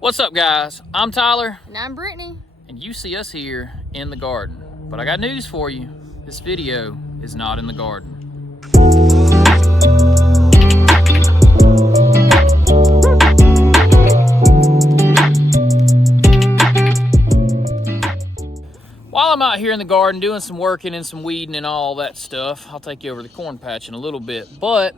What's up, guys? I'm Tyler. And I'm Brittany. And you see us here in the garden. But I got news for you. This video is not in the garden. While I'm out here in the garden doing some working and some weeding and all that stuff, I'll take you over the corn patch in a little bit. But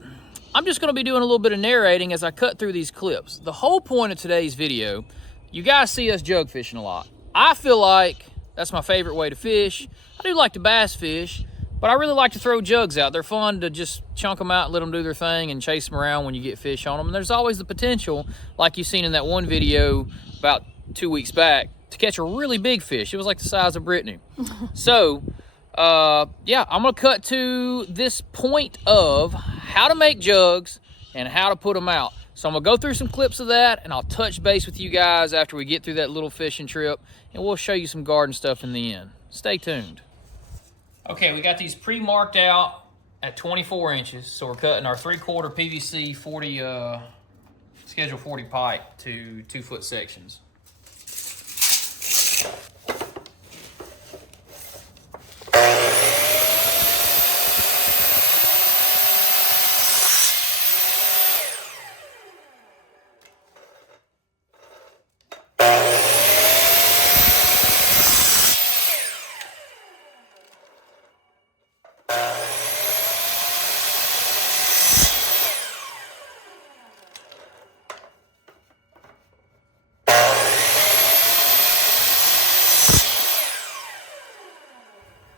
I'm just gonna be doing a little bit of narrating as I cut through these clips. The whole point of today's video, you guys see us jug fishing a lot. I feel like that's my favorite way to fish. I do like to bass fish, but I really like to throw jugs out. They're fun to just chunk them out and let them do their thing and chase them around when you get fish on them. And there's always the potential, like you've seen in that one video about 2 weeks back, to catch a really big fish. It was like the size of Brittany. So, yeah, I'm gonna cut to this point of how to make jugs and how to put them out. So I'm gonna go through some clips of that and I'll touch base with you guys after we get through that little fishing trip, and we'll show you some garden stuff in the end. Stay tuned. Okay, we got these pre-marked out at 24 inches. So we're cutting our 3/4 PVC 40, schedule 40 pipe to 2-foot sections.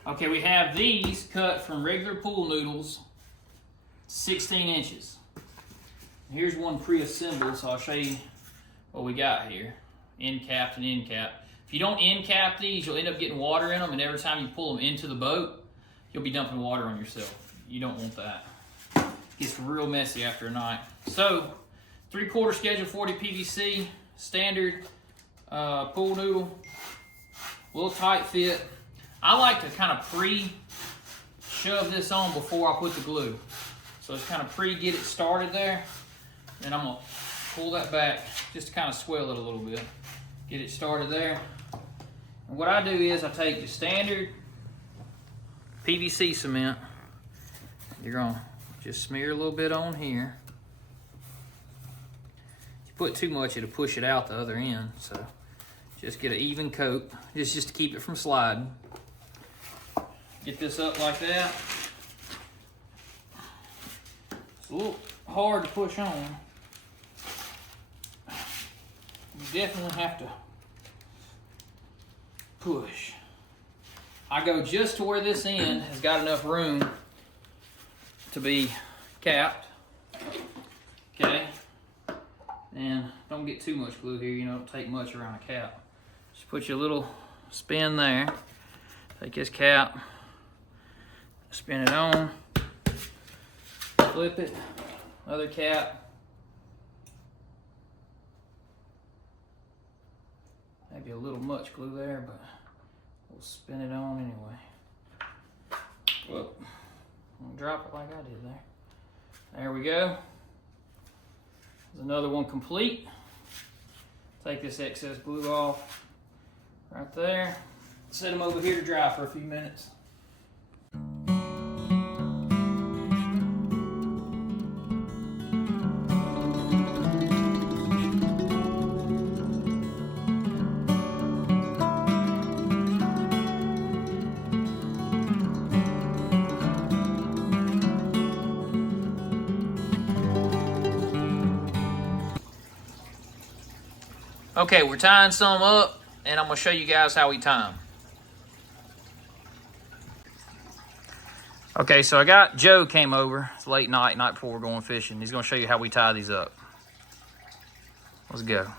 Okay, we have these cut from regular pool noodles, 16 inches. Here's one pre-assembled, so I'll show you what we got here. End capped and end capped. If you don't end cap these, you'll end up getting water in them, and every time you pull them into the boat, you'll be dumping water on yourself. You don't want that. It gets real messy after a night. So, 3/4 schedule 40 PVC, standard pool noodle, a little tight fit. I like to kind of pre-shove this on before I put the glue. So just kind of get it started there. Then I'm gonna pull that back just to kind of swell it a little bit. Get it started there. And what I do is I take the standard PVC cement. You're gonna just smear a little bit on here. If you put too much, it'll push it out the other end. So just get an even coat, just to keep it from sliding. Get this up like that. It's a little hard to push on. You definitely have to push. I go just to where this end has got enough room to be capped. Okay. And don't get too much glue here, you know, don't take much around a cap. Just put your little spin there. Take this cap, spin it on, flip it, other cap. Maybe a little much glue there, but we'll spin it on anyway. Whoop, I'll drop it like I did there. There we go. There's another one complete. Take this excess glue off right there. Set them over here to dry for a few minutes. Okay, we're tying some up, and I'm gonna show you guys how we tie them. Okay, so I got Joe came over. It's late night before we're going fishing. He's gonna show you how we tie these up. Let's go.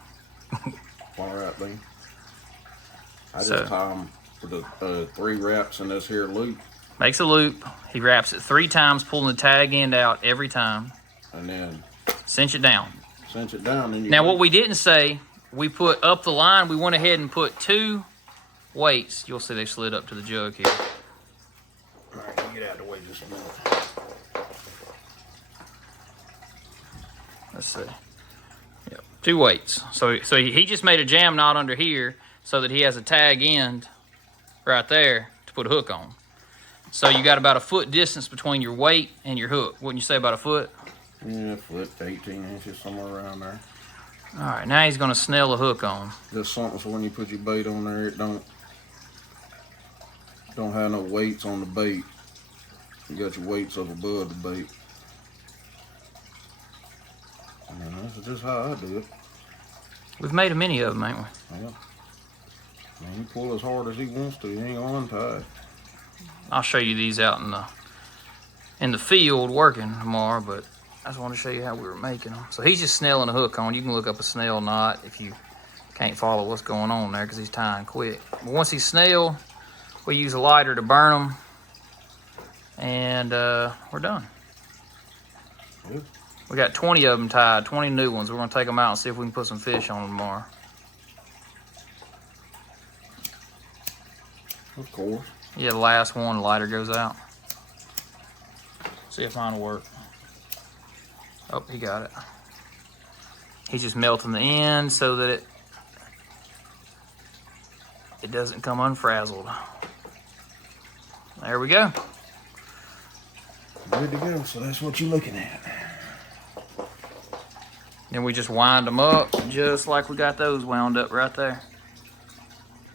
All right, then. I just tie them with the 3 wraps in this here loop. Makes a loop. He wraps it 3 times, pulling the tag end out every time. And then cinch it down. Cinch it down. And now, what we didn't say, we put up the line. We went ahead and put 2 weights. You'll see they slid up to the jug here. All right, get out of the way just a minute. Let's see. Yep. 2 weights. So he just made a jam knot under here so that he has a tag end right there to put a hook on. So you got about a foot distance between your weight and your hook. Wouldn't you say about a foot? Yeah, a foot, 18 inches, somewhere around there. All right, now he's gonna snell a hook on. Just something so when you put your bait on there, it don't have no weights on the bait. You got your weights up above the bait. And that's just how I do it. We've made a many of them, ain't we? Yeah. Man, you pull as hard as he wants to, he ain't gonna untie it. I'll show you these out in the field working tomorrow, but I just want to show you how we were making them. So he's just snelling a hook on. You can look up a snell knot if you can't follow what's going on there because he's tying quick. But once he's snelled, we use a lighter to burn them, and we're done. Yeah. We got 20 of them tied, 20 new ones. We're going to take them out and see if we can put some fish on them tomorrow. Of course. Yeah, the last one, the lighter goes out. See if mine will work. Oh, he got it. He's just melting the end so that it doesn't come unfrazzled. There we go. Good to go, so that's what you're looking at. Then we just wind them up just like we got those wound up right there.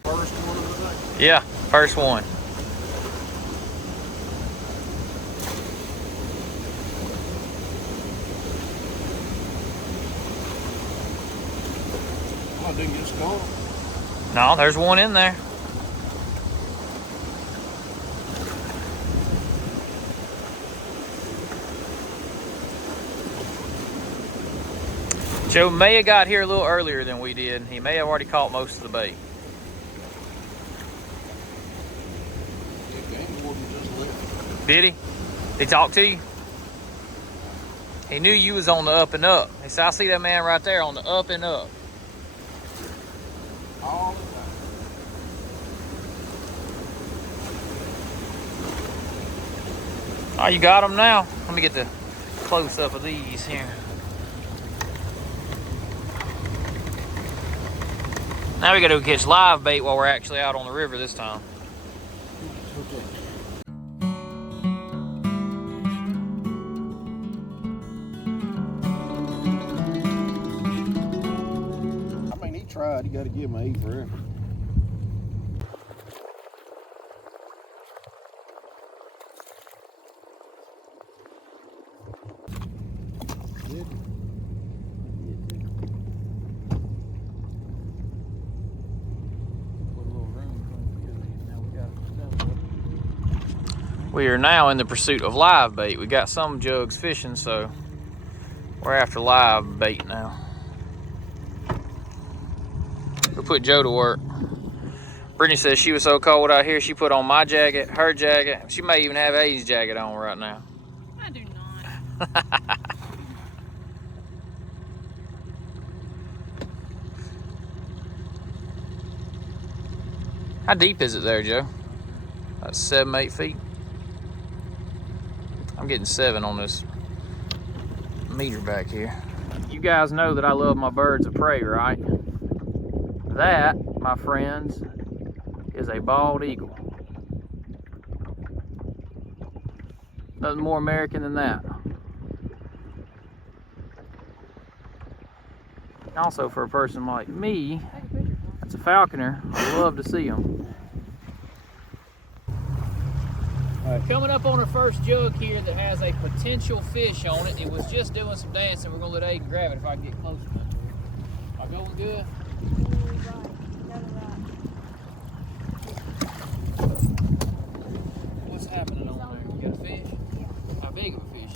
First one of the day? Yeah, first one. Oh, didn't get skull. No, there's one in there. Joe may have got here a little earlier than we did. He may have already caught most of the bait. Did he? Did he talk to you? He knew you was on the up and up. He said, I see that man right there on the up and up. All the time. Oh, you got them now? Let me get the close-up of these here. Now we gotta go catch live bait while we're actually out on the river this time. I mean, he tried. You got to give him an A for effort. We are now in the pursuit of live bait. We got some jugs fishing, so we're after live bait now. We'll put Joe to work. Brittany says she was so cold out here, she put on my jacket, her jacket. She may even have A's jacket on right now. I do not. How deep is it there, Joe? About 7, 8 feet. I'm getting 7 on this meter back here. You guys know that I love my birds of prey, right? That, my friends, is a bald eagle. Nothing more American than that. Also, for a person like me, that's a falconer. I love to see them. Coming up on our first jug here that has a potential fish on it. It was just doing some dancing. We're gonna let Aiden grab it if I can get close enough to it. Am I going good? What's happening on there? You got a fish? Yeah. How big of a fish?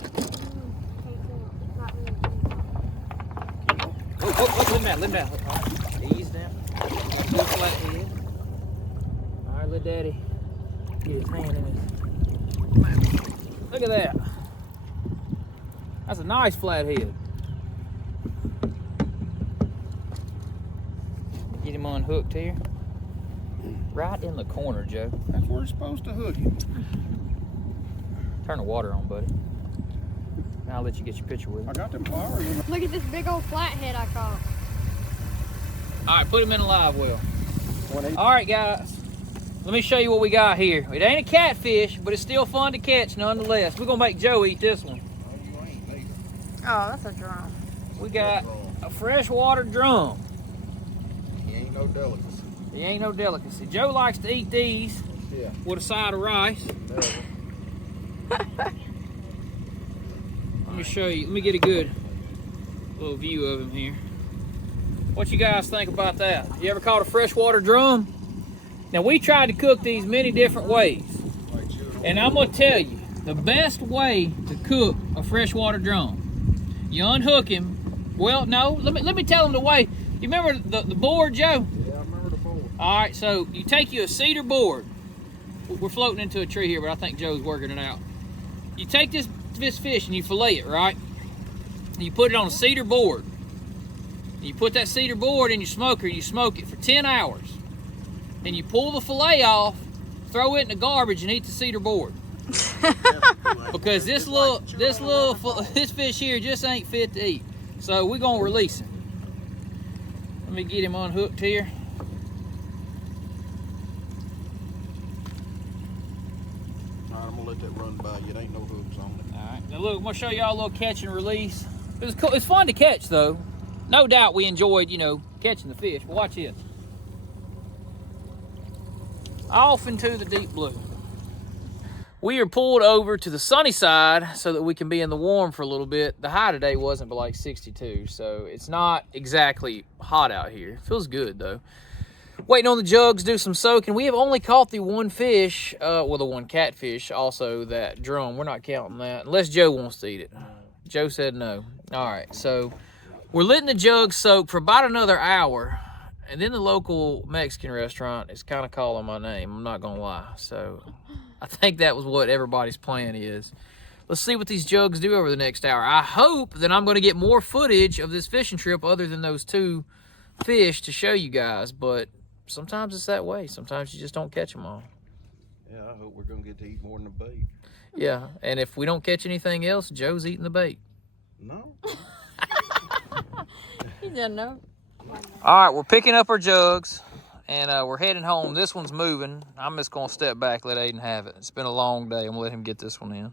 Oh, let him out, let him out. All right, ease down. Full flat head. All right, let Daddy get his hand in it. Look at that. That's a nice flat head. Get him unhooked here. Right in the corner, Joe. That's where it's supposed to hook him. Turn the water on, buddy. Now I'll let you get your picture with it. I got them flowers in. Look at this big old flathead I caught. All right, put him in a live well. All right, guys. Let me show you what we got here. It ain't a catfish, but it's still fun to catch nonetheless. We're gonna make Joe eat this one. Oh, that's a drum. We got a freshwater drum. He ain't no delicacy. He ain't no delicacy. Joe likes to eat these with a side of rice. Let me show you. Let me get a good little view of him here. What you guys think about that? You ever caught a freshwater drum? Now, we tried to cook these many different ways. And I'm gonna tell you, the best way to cook a freshwater drum, you unhook him. Well, no, let me tell him the way. You remember the board, Joe? Yeah, I remember the board. All right, so you take you a cedar board. We're floating into a tree here, but I think Joe's working it out. You take this fish and you fillet it, right? And you put it on a cedar board. You put that cedar board in your smoker and you smoke it for 10 hours. Then you pull the fillet off, throw it in the garbage, and eat the cedar board. Because this fish here just ain't fit to eat. So we're gonna release him. Let me get him unhooked here. All right, I'm gonna let that run by you. It ain't no hooks on it. All right, now look, I'm gonna show y'all a little catch and release. It was cool. It's fun to catch though. No doubt we enjoyed, catching the fish. But watch this. Off into the deep blue. We are pulled over to the sunny side so that we can be in the warm for a little bit. The high today wasn't but like 62, so it's not exactly hot out here. Feels good though. Waiting on the jugs, do some soaking. We have only caught the one fish, the one catfish, also that drum. We're not counting that, unless Joe wants to eat it. Joe said no. All right, so we're letting the jugs soak for about another hour. And then the local Mexican restaurant is kind of calling my name. I'm not going to lie. So I think that was what everybody's plan is. Let's see what these jugs do over the next hour. I hope that I'm going to get more footage of this fishing trip other than those two fish to show you guys. But sometimes it's that way. Sometimes you just don't catch them all. Yeah, I hope we're going to get to eat more than the bait. Yeah, and if we don't catch anything else, Joe's eating the bait. No. He doesn't know. All right, we're picking up our jugs, and we're heading home. This one's moving. I'm just going to step back, let Aiden have it. It's been a long day. I'm going to let him get this one in.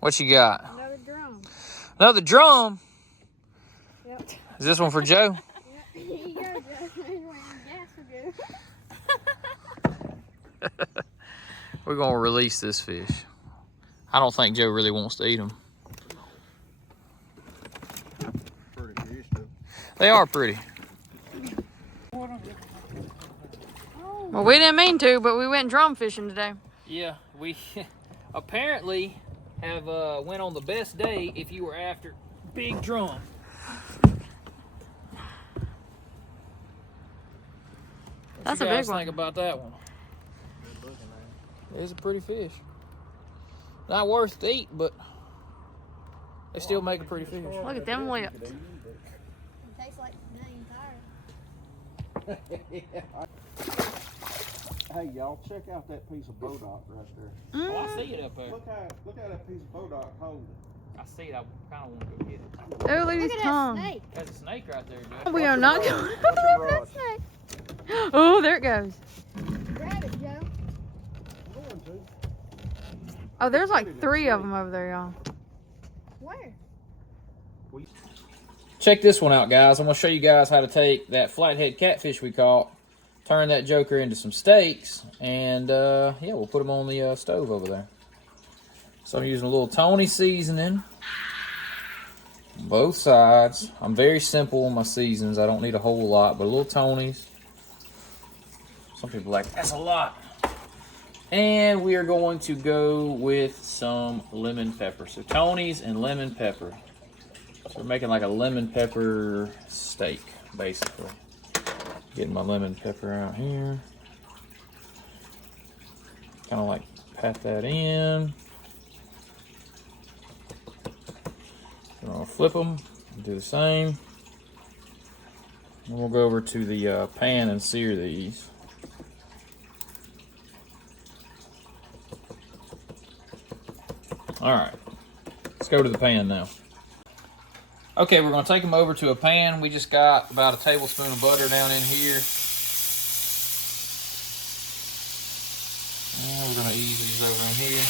What you got? Another drum. Another drum? Yep. Is this one for Joe? Yep. Here you go, Joe. Gas for Joe. We're going to release this fish. I don't think Joe really wants to eat them. Pretty fish, though. They are pretty. Well, we didn't mean to, but we went drum fishing today. Yeah, we apparently have went on the best day if you were after big drum. That's a big one. Think about that one. It's a pretty fish. Not worth to eat, but they still make a pretty fish. Look at them lips. It tastes like a million tires. Hey, y'all, check out that piece of bodock right there. Oh, I see it up there. Look how that piece of bodock holding. I see it. I kind of want to go get it. Oh, look at his Look at tongue. that snake. There's a snake right there, Joe. We are not going. Watch him Look rod. at that snake. Oh, there it goes. Grab it, Joe. I'm going to. Oh, there's like 3 of them over there, y'all. Where? Check this one out, guys. I'm going to show you guys how to take that flathead catfish we caught, turn that joker into some steaks, and yeah, we'll put them on the stove over there. So I'm using a little Tony seasoning, both sides. I'm very simple on my seasons. I don't need a whole lot, but a little Tony's. Some people are like, that's a lot. And we are going to go with some lemon pepper. So Tony's and lemon pepper. So we're making like a lemon pepper steak, basically. Getting my lemon pepper out here. Kind of like pat that in. I'm gonna flip them, do the same. And we'll go over to the pan and sear these. All right, let's go to the pan now. Okay, we're gonna take them over to a pan. We just got about a tablespoon of butter down in here. And we're gonna ease these over in here.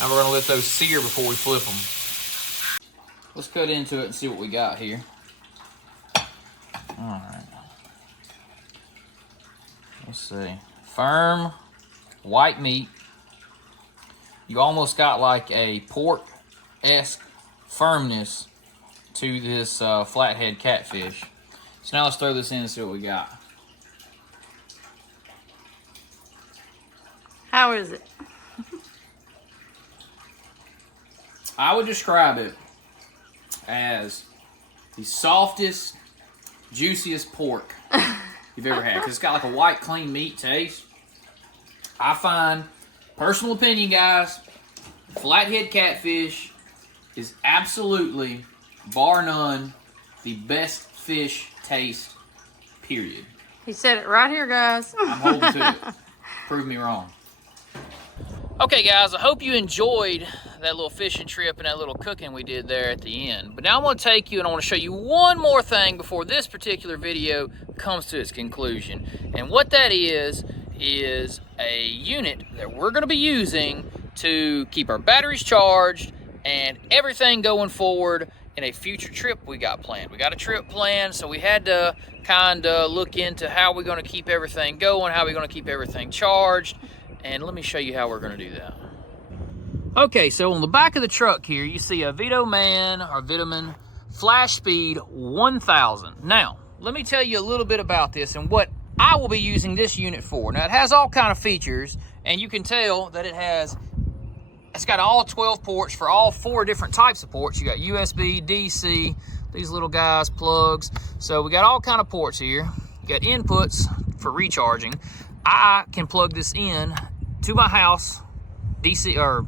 Now we're gonna let those sear before we flip them. Let's cut into it and see what we got here. All right. Let's see. Firm white meat. You almost got like a pork-esque firmness to this flathead catfish. So now let's throw this in and see what we got. How is it? I would describe it as the softest, juiciest pork you've ever had. Because it's got like a white, clean meat taste. I find, personal opinion, guys, flathead catfish is absolutely, bar none, the best fish taste, period. He said it right here, guys. I'm holding to it. Prove me wrong. Okay, guys, I hope you enjoyed that little fishing trip and that little cooking we did there at the end. But now I'm going to take you and I want to show you one more thing before this particular video comes to its conclusion. And what that is a unit that we're going to be using to keep our batteries charged and everything going forward in a future trip we got planned. We got a trip planned, so we had to kind of look into how we're going to keep everything going, how we're going to keep everything charged. And let me show you how we're going to do that. Okay, so on the back of the truck here, you see a VTOMAN or VTOMAN FlashSpeed 1000. Now, let me tell you a little bit about this and what I will be using this unit for. Now, it has all kind of features, and you can tell that it's got all 12 ports for all 4 different types of ports. You got USB, DC, these little guys, plugs. So we got all kind of ports here. You got inputs for recharging. I can plug this in to my house, DC or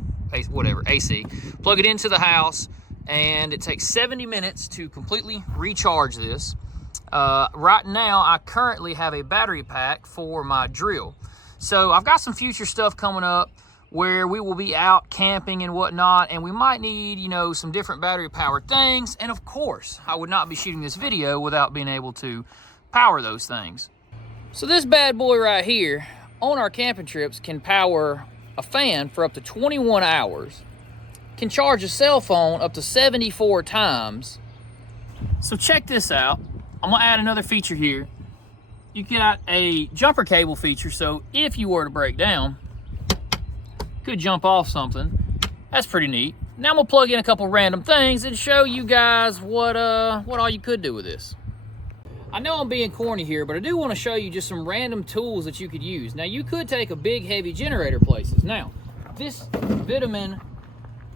whatever, AC. Plug it into the house, and it takes 70 minutes to completely recharge this. Right now, I currently have a battery pack for my drill. So I've got some future stuff coming up where we will be out camping and whatnot, and we might need, you know, some different battery powered things. And of course, I would not be shooting this video without being able to power those things. So this bad boy right here on our camping trips can power a fan for up to 21 hours, can charge a cell phone up to 74 times. So check this out. I'm gonna add another feature here. You got a jumper cable feature, so if you were to break down, could jump off something. That's pretty neat. Now I'm gonna plug in a couple random things and show you guys what all you could do with this. I know I'm being corny here, but I do want to show you just some random tools that you could use. Now, you could take a big, heavy generator places. Now, this VTOMAN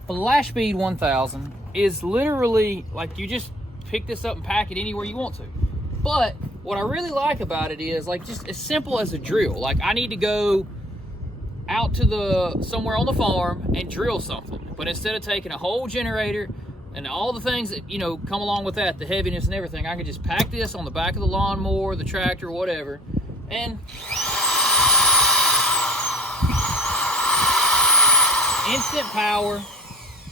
FlashSpeed 1000 is literally, like, you just pick this up and pack it anywhere you want to. But what I really like about it is, like, just as simple as a drill. Like, I need to go out to somewhere on the farm and drill something. But instead of taking a whole generator and all the things that, you know, come along with that, the heaviness and everything, I can just pack this on the back of the lawnmower, the tractor, whatever, and instant power.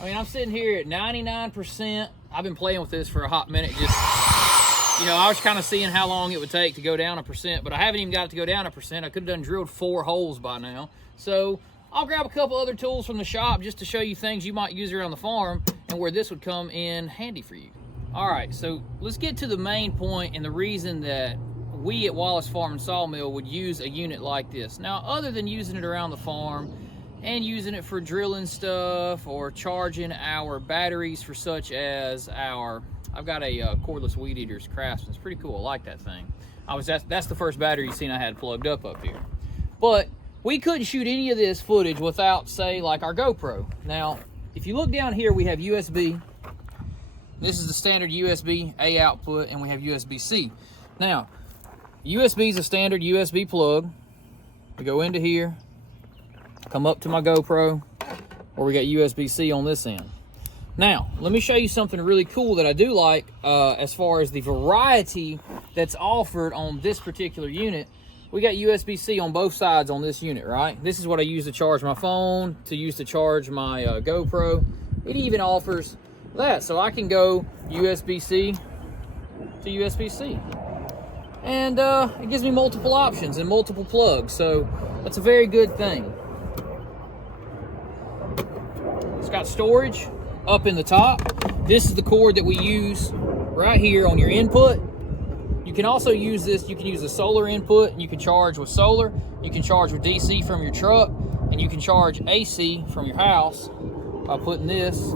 I mean, I'm sitting here at 99%. I've been playing with this for a hot minute. Just, you know, I was kind of seeing how long it would take to go down 1%, but I haven't even got it to go down 1%. I could have done drilled 4 holes by now. So I'll grab a couple other tools from the shop just to show you things you might use around the farm and where this would come in handy for you. All right, so let's get to the main point and the reason that we at Wallace Farm and Sawmill would use a unit like this. Now, other than using it around the farm and using it for drilling stuff or charging our batteries for such as I've got a cordless weed eater's Craftsman. It's pretty cool. I like that thing. That's the first battery you've seen I had plugged up here. But we couldn't shoot any of this footage without, say, like our GoPro. Now, if you look down here, we have USB. This is the standard USB-A output, and we have USB-C. Now, USB is a standard USB plug. We go into here, come up to my GoPro, or we got USB-C on this end. Now, let me show you something really cool that I do like as far as the variety that's offered on this particular unit. We got USB-C on both sides on this unit, right? This is what I use to charge my phone, to use to charge my GoPro. it even offers that. So I can go USB-C to USB-C. And it gives me multiple options and multiple plugs. So that's a very good thing. It's got storage up in the top. This is the cord that we use right here on your input. You can also use this, you can use the solar input, and you can charge with solar, you can charge with DC from your truck, and you can charge AC from your house by putting this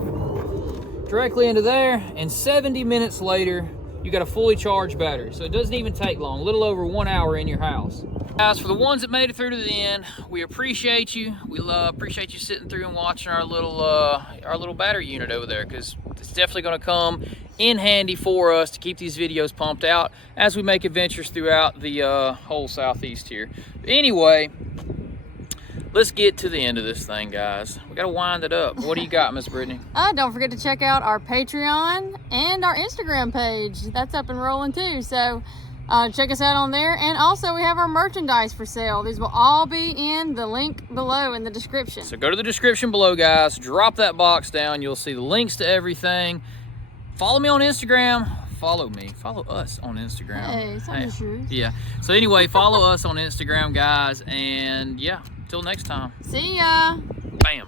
directly into there, and 70 minutes later, you got a fully charged battery. So it doesn't even take long, a little over 1 hour in your house. Guys, for the ones that made it through to the end, we appreciate you. We appreciate you sitting through and watching our little battery unit over there, because it's definitely going to come in handy for us to keep these videos pumped out as we make adventures throughout the whole southeast here. But anyway, let's get to the end of this thing, guys. We got to wind it up. What do you got, Miss Brittany? Don't forget to check out our Patreon and our Instagram page. That's up and rolling too. So check us out on there. And also we have our merchandise for sale. These will all be in the link below in the description. So go to the description below, guys. Drop that box down. You'll see the links to everything. Follow me on Instagram. Follow us on Instagram. Hey, it's on your shoes. Yeah. So anyway, follow us on Instagram, guys. And yeah, till next time. See ya. Bam.